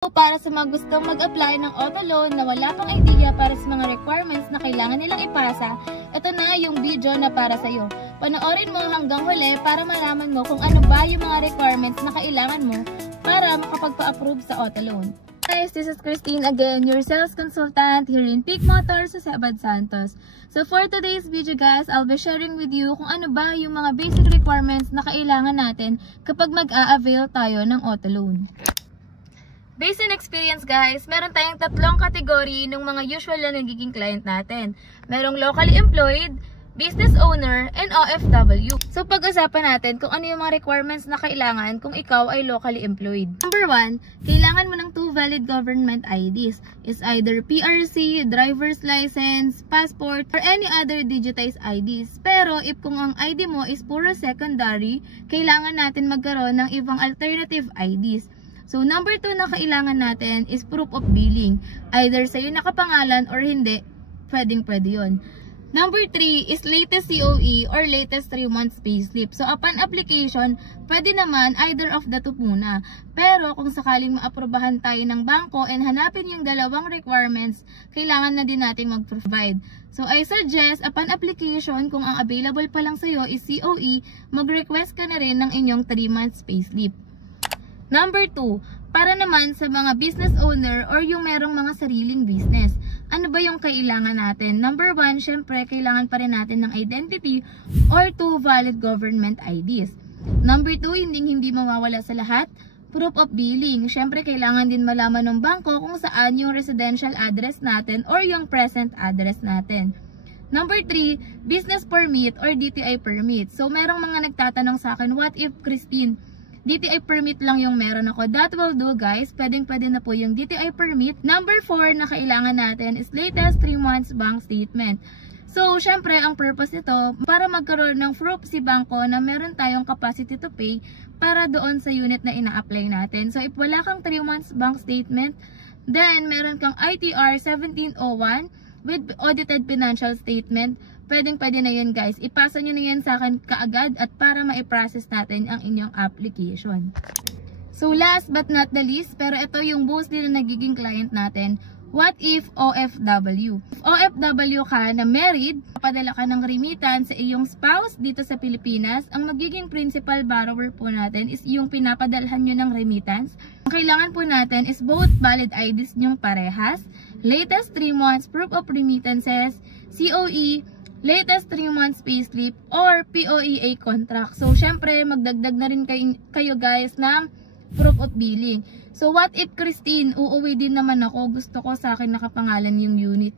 Para sa mga gustong mag-apply ng auto loan na wala pang idea para sa mga requirements na kailangan nilang ipasa, ito na yung video na para sa iyo. Panoorin mo hanggang huli para malaman mo kung ano ba yung mga requirements na kailangan mo para makapagpa-approve sa auto loan. Guys, this is Christine again, your sales consultant here in Peak Motors sa Abad Santos. So for today's video guys, I'll be sharing with you kung ano ba yung mga basic requirements na kailangan natin kapag mag-a-avail tayo ng auto loan. Based on experience guys, meron tayong tatlong kategory ng mga usual na nagiging client natin. Merong locally employed, business owner, and OFW. So pag-usapan natin kung ano yung mga requirements na kailangan kung ikaw ay locally employed. Number 1, kailangan mo ng 2 valid government IDs. It's either PRC, driver's license, passport, or any other digitized IDs. Pero if kung ang ID mo is puro secondary, kailangan natin magkaroon ng ibang alternative IDs. So, number 2 na kailangan natin is proof of billing. Either sa'yo nakapangalan or hindi, pwedeng-pwede yun. Number 3 is latest COE or latest 3 months payslip. So, upon application, pwede naman either of the two muna. Pero, kung sakaling maaprobahan tayo ng bangko and hanapin yung dalawang requirements, kailangan na din natin mag-provide. So, I suggest, upon application, kung ang available pa lang sa'yo is COE, mag-request ka na rin ng inyong 3 months payslip. Number 2, para naman sa mga business owner or yung merong mga sariling business. Ano ba yung kailangan natin? Number 1, syempre, kailangan pa rin natin ng identity or 2 valid government IDs. Number 2, hindi mawawala sa lahat, proof of billing. Syempre, kailangan din malaman ng bangko kung saan yung residential address natin or yung present address natin. Number 3, business permit or DTI permit. So, merong mga nagtatanong sa akin, what if Christine, DTI permit lang yung meron ako? That will do guys. Pwedeng-pwede na po yung DTI permit. Number 4 na kailangan natin is latest 3 months bank statement. So, syempre, ang purpose nito, para magkaroon ng proof si bangko na meron tayong capacity to pay para doon sa unit na ina-apply natin. So, if wala kang 3 months bank statement, then meron kang ITR 1701 with audited financial statement, pwedeng-pwede na yun guys. Ipasa nyo na yan sa akin kaagad at para ma-process natin ang inyong application. So last but not the least, pero ito yung mostly na nagiging client natin, what if OFW? If OFW ka na married, padala ka ng remittance sa iyong spouse dito sa Pilipinas, ang magiging principal borrower po natin is yung pinapadalhan nyo ng remittance. Ang kailangan po natin is both valid IDs nyong parehas, latest 3 months proof of remittances, COE, latest 3 months payslip, or POEA contract. So, syempre, magdagdag na rin kayo guys ng proof of billing. So, what if Christine, uuwi din naman ako, gusto ko sa akin nakapangalan yung unit?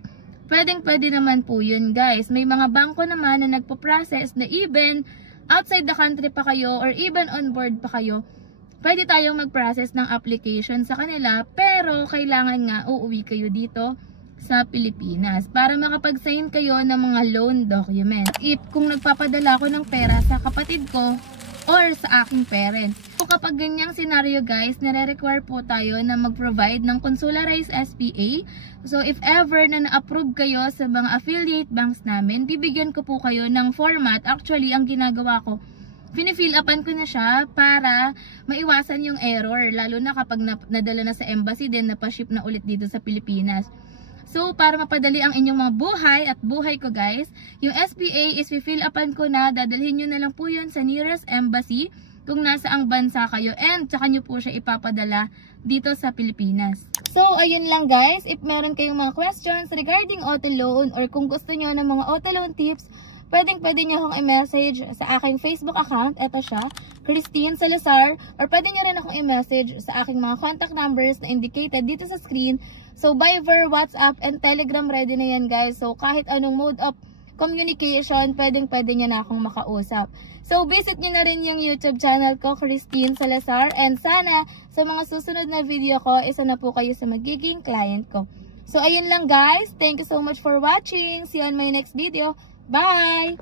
Pwedeng-pwede naman po yun guys. May mga bangko naman na nagpo-process na even outside the country pa kayo or even on board pa kayo, pwede tayong mag-process ng application sa kanila, pero kailangan nga uuwi kayo dito sa Pilipinas para makapag-sign kayo ng mga loan documents. If kung nagpapadala ako ng pera sa kapatid ko or sa aking parents. So kapag ganyang scenario guys, nare-require po tayo na mag-provide ng consularized SPA. So if ever na na-approve kayo sa mga affiliate banks namin, bibigyan ko po kayo ng format. Actually, ang ginagawa ko, fini-fill upan ko na siya para maiwasan yung error. Lalo na kapag nadala na sa embassy, then napaship na ulit dito sa Pilipinas. So, para mapadali ang inyong mga buhay at buhay ko guys, yung SPA is fill upan ko na, dadalhin nyo na lang po yun sa nearest embassy kung nasa ang bansa kayo and tsaka nyo po siya ipapadala dito sa Pilipinas. So, ayun lang guys. If meron kayong mga questions regarding auto loan or kung gusto nyo ng mga auto loan tips, pwedeng-pwede nyo akong i-message sa aking Facebook account. Ito siya, Christine Salazar. Or pwede nyo rin akong i-message sa aking mga contact numbers na indicated dito sa screen. So, Viber, WhatsApp, and Telegram ready na yan guys. So, kahit anong mode of communication, pwedeng-pwede nyo na akong makausap. So, visit nyo na rin yung YouTube channel ko, Christine Salazar. And sana, sa mga susunod na video ko, isa na po kayo sa magiging client ko. So, ayun lang guys. Thank you so much for watching. See you on my next video. Bye!